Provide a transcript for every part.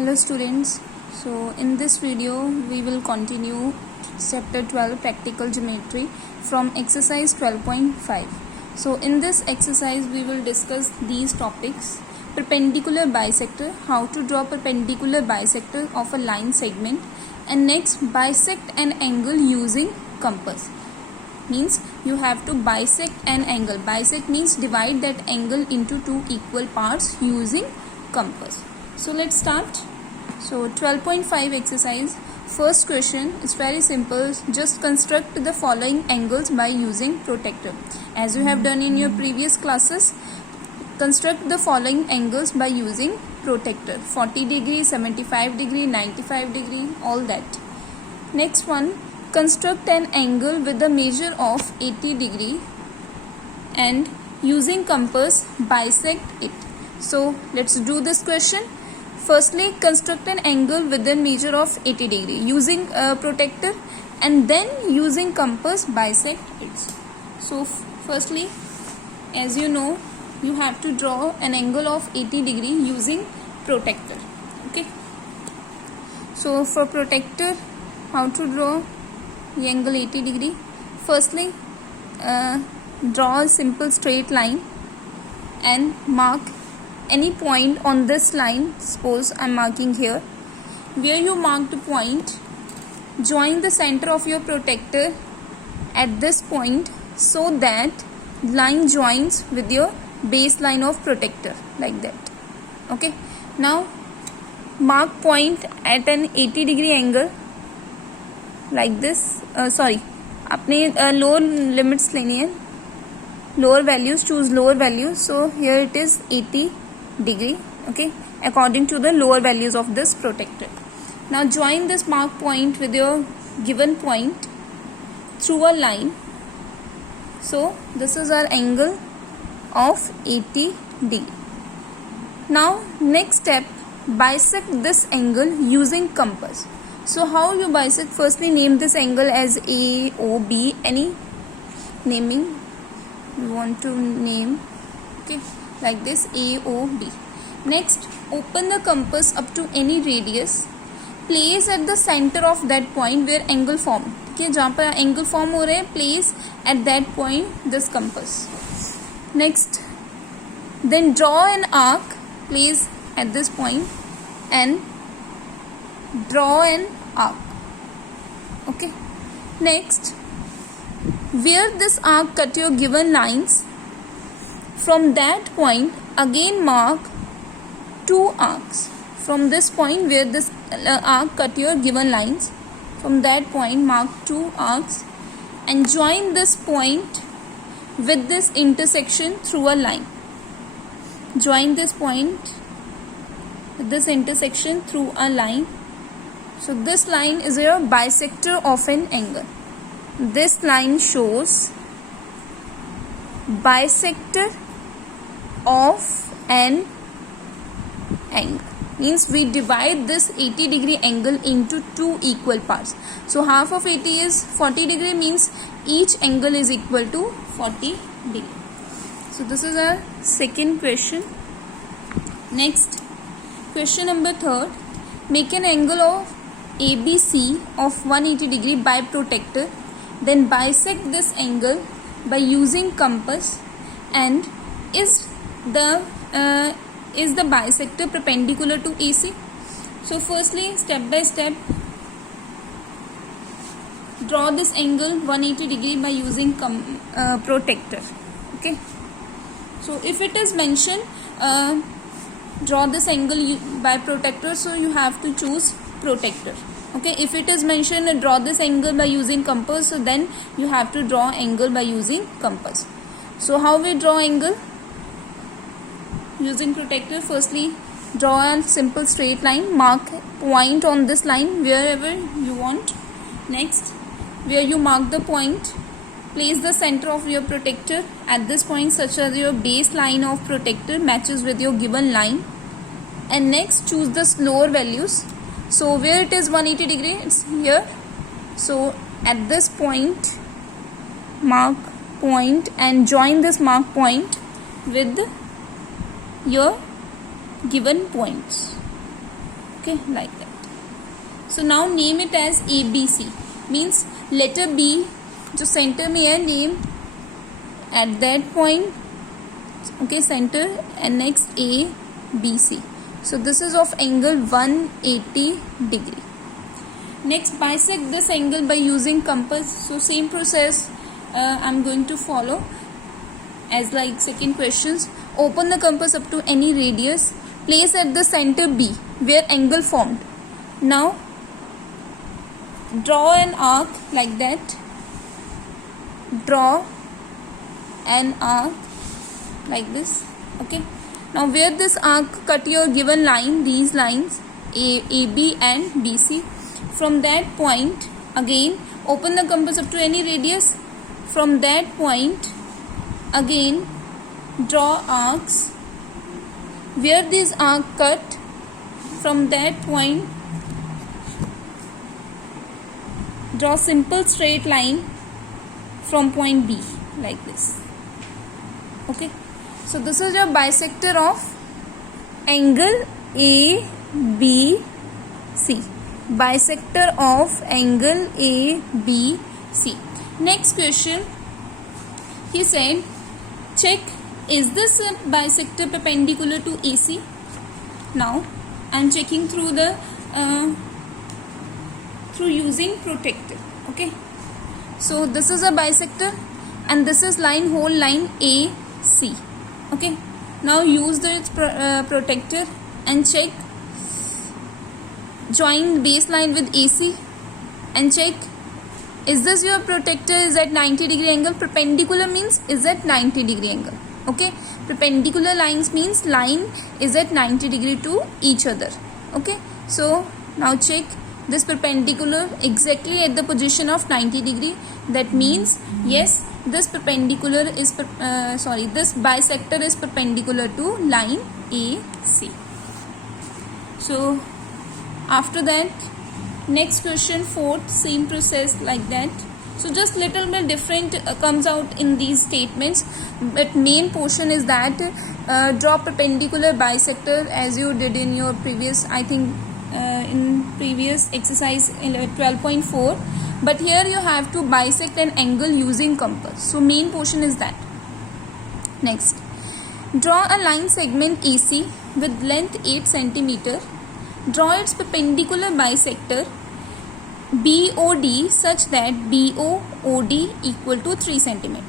Hello students, so in this video we will continue chapter 12 practical geometry from exercise 12.5. So in this exercise we will discuss these topics: perpendicular bisector, how to draw perpendicular bisector of a line segment, and next bisect an angle using compass. Means you have to bisect an angle. Bisect means divide that angle into two equal parts using compass. So let's start. So 12.5 exercise. First question is very simple. Just construct the following angles by using protractor. As you have done in your previous classes, construct the following angles by using protractor. 40 degree, 75 degree, 95 degree, all that. Next one, construct an angle with a measure of 80 degree and using compass bisect it. So let's do this question. Firstly, construct an angle with a measure of 80 degree using a protractor and then using compass bisect it. So firstly, as you know, you have to draw an angle of 80 degree using protractor. Okay. So for protractor, how to draw the angle 80 degree? Firstly, draw a simple straight line and mark any point on this line. Suppose I am marking here. Where you mark the point, join the center of your protractor at this point so that line joins with your baseline of protractor, like that. Okay. Now mark point at an 80 degree angle like this. आपने lower limits लेनी है, lower values, choose lower values. So here it is 80 degree, okay, according to the lower values of this protractor. Now join this mark point with your given point through a line. So this is our angle of 80 degree. Now next step, bisect this angle using compass. So how you bisect? Firstly, name this angle as A, O, B, any naming you want to name, okay, like this, A, O, B. Next, open the compass up to any radius. Place at the center of that point where angle form. Okay, जहाँ पर angle form हो रहे हैं, place at that point this compass. Next, then draw an arc. Place at this point and draw an arc. Okay. Next, where this arc cut your given lines, from that point again mark two arcs. From this point where this arc cut your given lines, from that point mark two arcs and join this point with this intersection through a line. Join this point with this intersection through a line. So this line is your bisector of an angle. This line shows bisector of an angle. Means we divide this 80 degree angle into two equal parts. So half of 80 is 40 degree, means each angle is equal to 40 degree. So this is our second question. Next, question number third. Make an angle of ABC of 180 degree by protractor. Then bisect this angle by using compass, and is the bisector perpendicular to AC? So firstly, step by step, draw this angle 180 degree by using protractor. Okay. So if it is mentioned, draw this angle by protractor, so you have to choose protractor. Okay, if it is mentioned draw this angle by using compass, so then you have to draw angle by using compass. So how we draw angle using protractor? Firstly, draw a simple straight line, mark point on this line wherever you want. Next, where you mark the point, place the center of your protractor at this point such as your baseline of protractor matches with your given line, and next choose the lower values. So where it is 180 degree, it's here. So at this point, mark point and join this mark point with your given points. Okay, like that. So now name it as ABC. Means letter B जो center में है, name at that point, okay, center, and next ABC. So this is of angle 180 degree. Next, bisect this angle by using compass. So same process I'm going to follow as like second questions. Open the compass up to any radius. Place at the center B where angle formed. Now draw an arc like that. Draw an arc like this. Okay. Now where this arc cut your given line, these lines AB and BC. From that point again open the compass up to any radius. From that point again draw arcs where this arc cut. From that point draw simple straight line from point B like this. Okay, so this is your bisector of angle ABC. Bisector of angle ABC. Next question, he said check is this bisector perpendicular to AC. Now I am checking through the through using protractor. Okay, so this is a bisector and this is line, whole line AC. Okay, now use the protractor and check, join baseline with AC and check is this your protractor is at 90 degree angle. Perpendicular means is at 90 degree angle. Okay, perpendicular lines means line is at 90 degree to each other. Okay, so now check this perpendicular exactly at the position of 90 degree. That means yes, this perpendicular is this bisector is perpendicular to line AC. So after that, next question, fourth, same process like that. So just little bit different comes out in these statements, but main portion is that draw perpendicular bisector as you did in your previous, I think in previous exercise 12.4, but here you have to bisect an angle using compass. So main portion is that. Next, draw a line segment AC with length 8 cm. Draw its perpendicular bisector BOD such that BOD equal to 3 cm,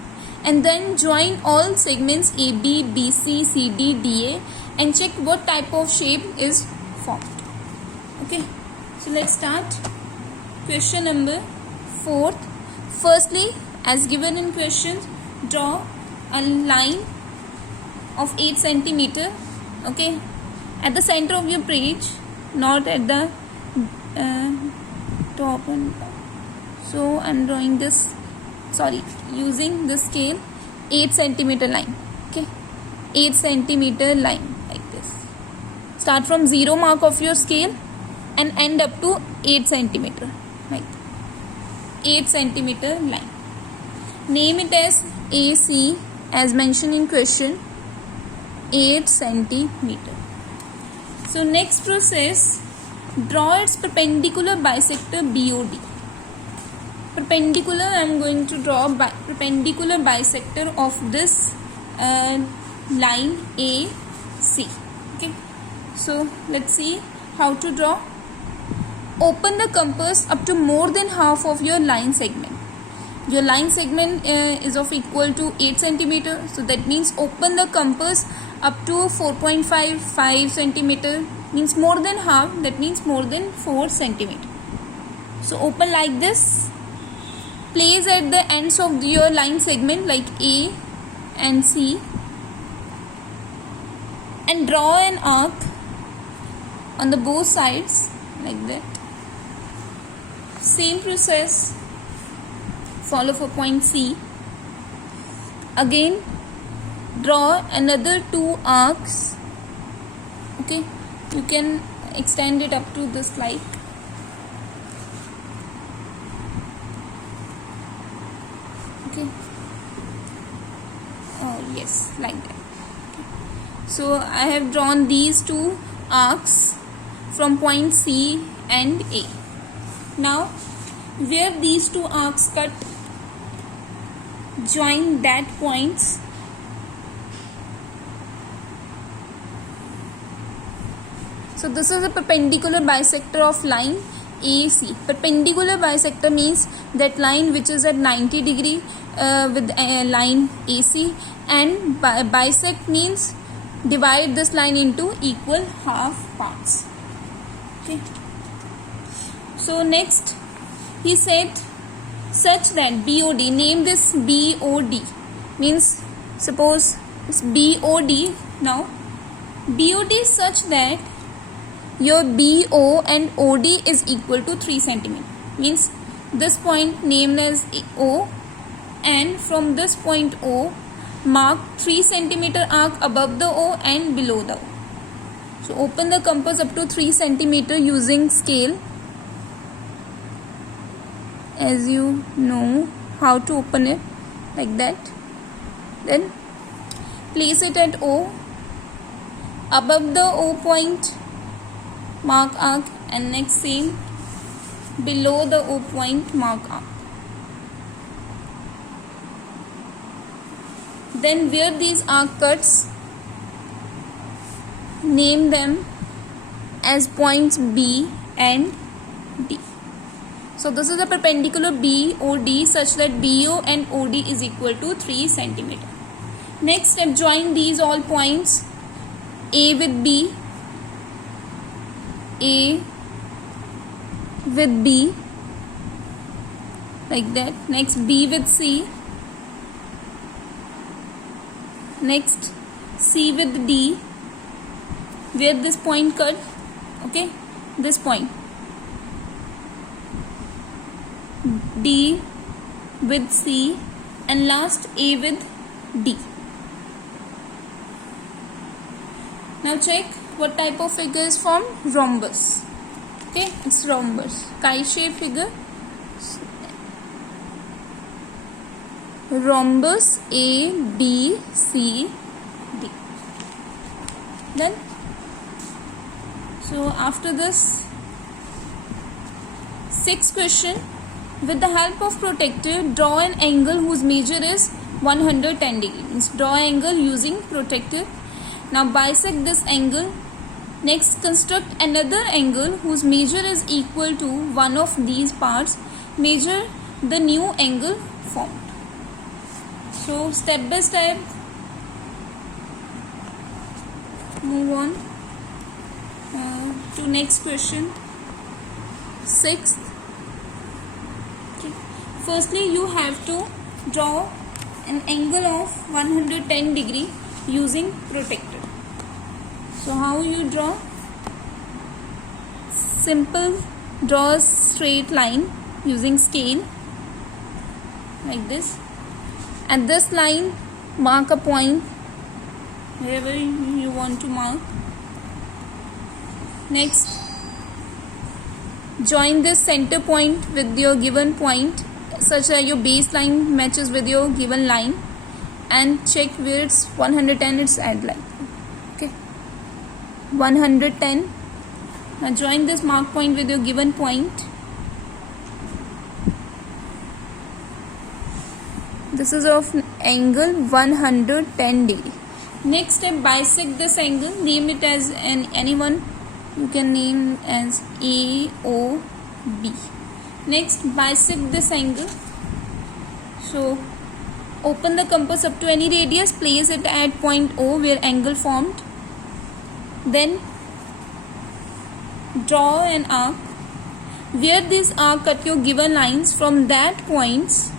and then join all segments AB, BC, CD, DA and check what type of shape is formed. Okay, so let's start. Question number 4. Firstly, as given in questions, draw a line of 8 cm. Okay, at the center of your page, not at the top and bottom. So I'm drawing this, using the scale 8 cm line. Okay, 8 cm line like this. Start from 0 mark of your scale and end up to 8 cm, like 8 cm line. Name it as AC as mentioned in question, 8 cm. So next process, draw its perpendicular bisector BOD. Perpendicular, I am going to draw perpendicular bisector of this line AC. Okay, so let's see how to draw. Open the compass up to more than half of your line segment. Your line segment is of equal to 8 cm. So that means open the compass up to 4.5 cm, means more than half, that means more than 4 cm. So open like this. Place at the ends of your line segment like A and C and draw an arc on the both sides like that. Same process follow for point C. Again draw another 2 arcs. Okay, you can extend it up to this like. Okay, oh yes, like that. Okay. So I have drawn these 2 arcs from point C and A. Now where these two arcs cut, join that points. So this is a perpendicular bisector of line AC. Perpendicular bisector means that line which is at 90 degree with a line AC, and bisect means divide this line into equal half parts. Okay. So next he said such that BOD, name this BOD, means suppose it's BOD. Now BOD is such that your BO and OD is equal to 3 cm, means this point named as O, and from this point O mark 3 cm arc above the O and below the O. So open the compass up to 3 cm using scale. As you know how to open it, like that. Then place it at O. Above the O point mark arc, and next same below the O point mark arc. Then where these arc cuts, name them as points B and D. So this is a perpendicular BOD such that BO and OD is equal to 3 cm. Next step, join these all points A with B, A with B, like that. Next B with C, next C with D, where this point cut, okay, this point. D with C, and last A with D. Now check what type of figure is formed. Rhombus. Okay, it's rhombus, kite-shaped figure. Rhombus A, B, C, D. Then, so after this, sixth question. With the help of protractor, draw an angle whose measure is 110 degrees. Draw angle using protractor. Now bisect this angle. Next, construct another angle whose measure is equal to one of these parts. Measure the new angle formed. So step by step, move on to next question. Sixth. Firstly, you have to draw an angle of 110 degree using protractor. So how you draw? Simple, draw a straight line using scale, like this. At this line, mark a point wherever you want to mark. Next, join this center point with your given point, such that your baseline matches with your given line, and check where it's 110, it's add line. Okay, 110. Now join this mark point with your given point. This is of angle 110 degree. Next step, bisect this angle. Name it as anyone. You can name as AOB. Next, bisect this angle. So open the compass up to any radius, place it at point O where angle formed. Then draw an arc. Where this arc cut your given lines, from that points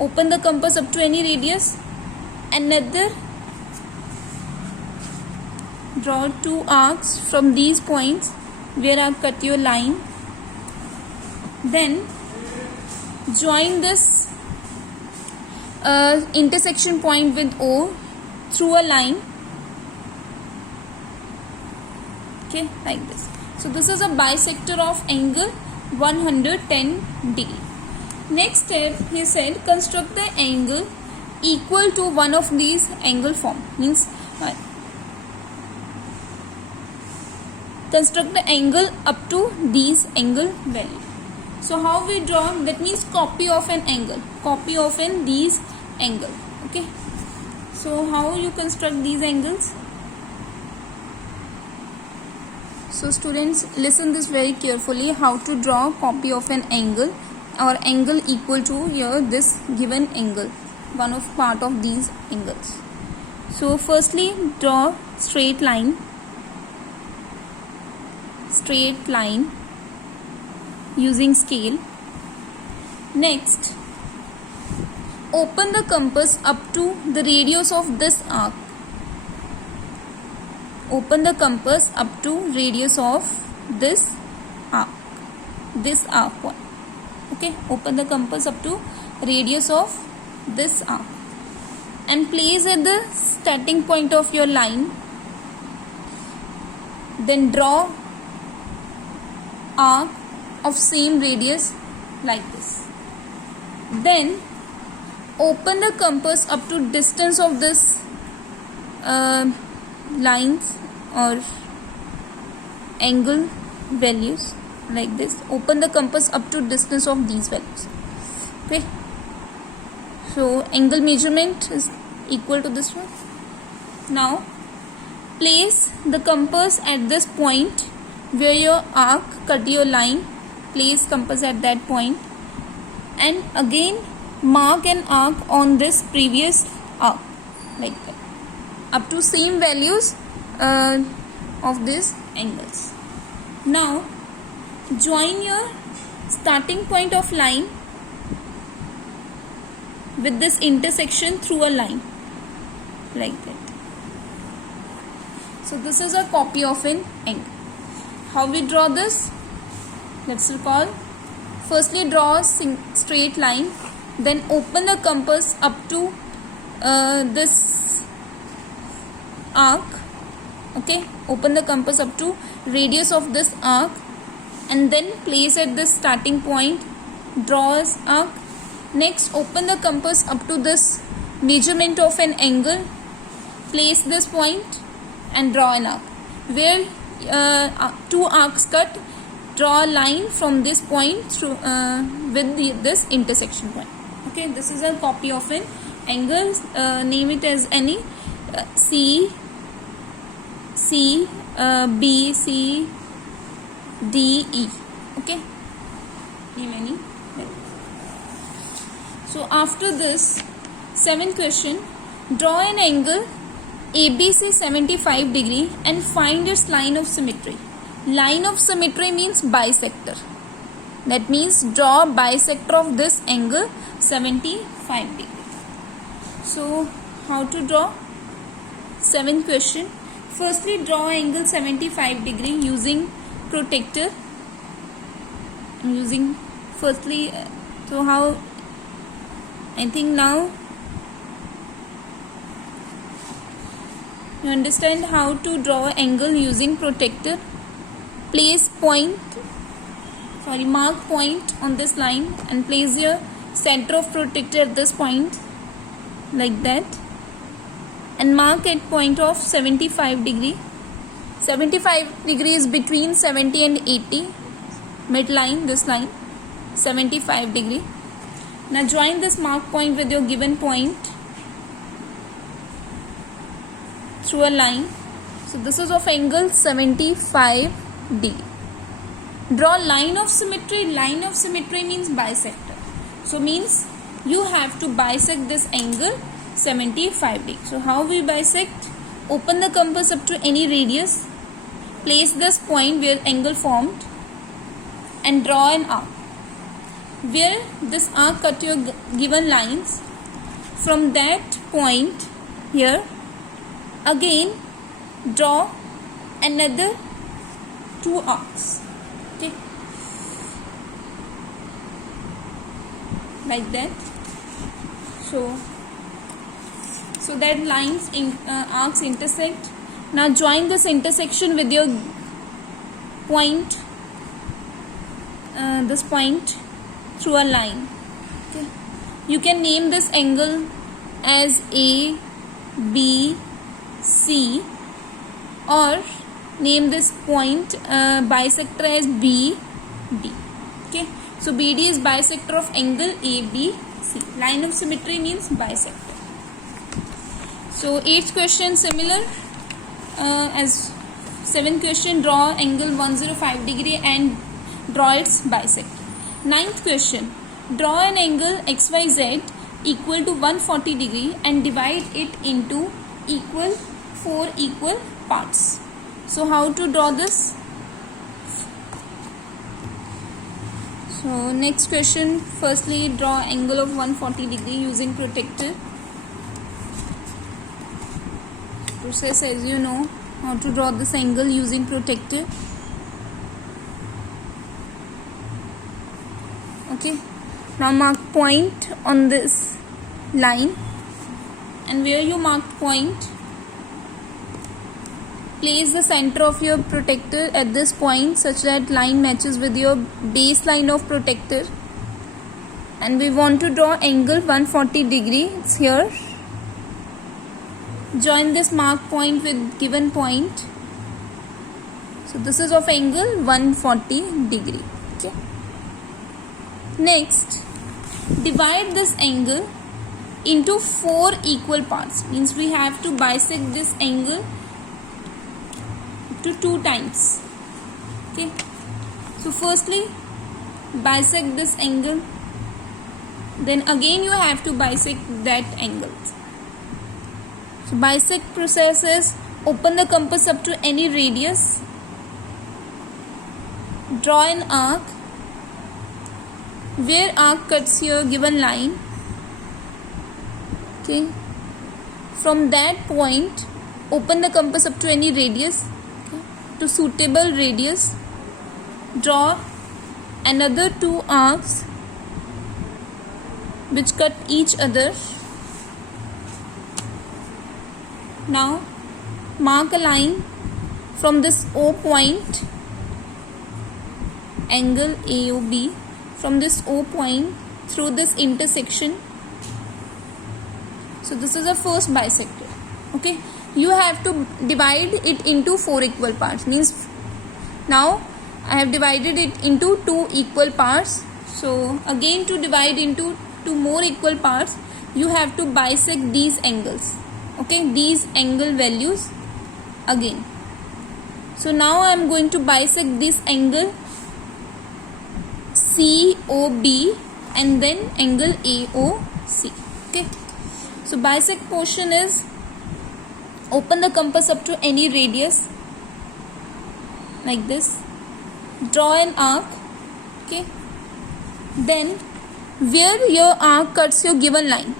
open the compass up to any radius. Another, draw two arcs from these points where I cut your line. Then join this intersection point with O through a line. Okay, like this. So this is a bisector of angle 110 degree. Next step, he said construct the angle equal to one of these angle form. Means construct the angle up to these angle value. So how we draw? That means copy of an angle, copy of these angle. Okay. So how you construct these angles? So students, listen this very carefully. How to draw copy of an angle or angle equal to your this given angle, one of part of these angles. So firstly, draw straight line using scale. Next, open the compass up to the radius of this arc. Open the compass up to radius of this arc one. Okay, open the compass up to radius of this arc and place at the starting point of your line. Then draw arc of same radius like this. Then open the compass up to distance of this lines or angle values like this. Open the compass up to distance of these values. Okay, so angle measurement is equal to this one. Now place the compass at this point where your arc cut your line. Place compass at that point and again mark an arc on this previous arc like that up to same values of these angles. Now join your starting point of line with this intersection through a line like that. So this is a copy of an angle. How we draw this? Let's recall. Firstly, draw a straight line, then open the compass up to this arc. Okay, open the compass up to radius of this arc and then place at this starting point. Draw this arc. Next, open the compass up to this measurement of an angle. Place this point and draw an arc. Where two arcs cut, draw a line from this point through with this intersection point. Okay, this is a copy of an angle. Name it as any C, B, C, D, E. Okay, name any. So after this, 7th question, draw an angle ABC 75 degree and find its line of symmetry. Line of symmetry means bisector. That means draw bisector of this angle 75 degree. So how to draw? 7th question. Firstly, draw angle 75 degree using protractor. So how? I think now you understand how to draw angle using protractor. Place mark point on this line and place your center of protractor at this point like that and mark at point of 75 degree. 75 degree is between 70 and 80, midline, this line 75 degree. Now join this mark point with your given point through a line. So this is of angle 75 degree. Draw line of symmetry. Line of symmetry means bisector. So means you have to bisect this angle 75 degree. So how we bisect? Open the compass up to any radius. Place this point where angle formed and draw an arc. Where this arc cut your given lines, from that point here again draw another two arcs. Okay, like that. So that lines arcs intersect. Now join this intersection with your point, this point through a line. Okay, you can name this angle as A, B, C, or name this point bisector as BD. Okay, so BD is bisector of angle ABC. Line of symmetry means bisector. So 8th question similar as 7th question. Draw angle 105 degree and draw its bisector. 9th question. Draw an angle XYZ equal to 140 degree and divide it into 4 equal parts. So how to draw this? So next question, firstly draw angle of 140 degree using protractor. Process as you know how to draw this angle using protractor. Okay, now mark point on this line, and where you mark point, place the center of your protractor at this point such that line matches with your baseline of protractor, and we want to draw angle 140 degree. It's here. Join this mark point with given point. So this is of angle 140 degree. Okay. Next, divide this angle into 4 equal parts. Means we have to bisect this angle to 2 times. Okay. So firstly, bisect this angle. Then again you have to bisect that angle. So bisect process is open the compass up to any radius. Draw an arc. Where arc cuts your given line. Okay. From that point, open the compass up to any radius. Okay. To suitable radius, draw another 2 arcs which cut each other. Now mark a line from this O point, angle AOB, from this O point through this intersection. So this is the first bisector. Okay, you have to divide it into 4 equal parts. Means now I have divided it into 2 equal parts. So again, to divide into 2 more equal parts, you have to bisect these angles. Okay, these angle values again. So now I am going to bisect this angle COB and then angle AOC. Okay, so bisect portion is open the compass up to any radius like this. Draw an arc. Okay, then where your arc cuts your given line.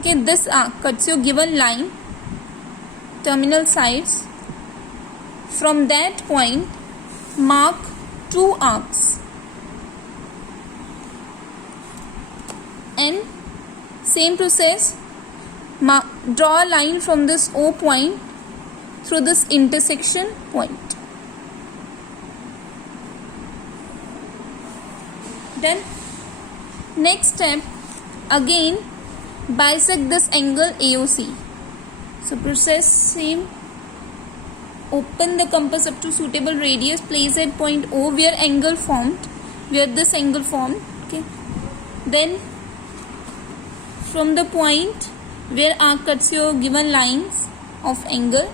Okay, this arc cuts your given line, terminal sides. From that point, mark 2 arcs. And same process, draw a line from this O point through this intersection point. Then next step, again bisect this angle AOC. So process same. Open the compass up to suitable radius. Place at point O where angle formed, where this angle formed. Okay. Then from the point where arc cuts your given lines of angle,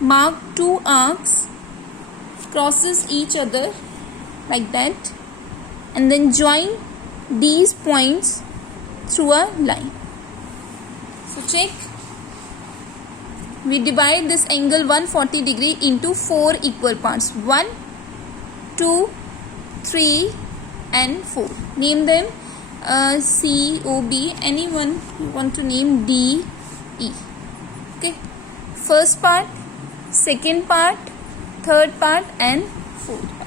mark 2 arcs, crosses each other like that, and then join these points through a line. So check, we divide this angle 140 degree into 4 equal parts. 1, 2, 3 and 4. Name them COB, anyone you want to name, D, E. Okay, first part, second part, third part and fourth.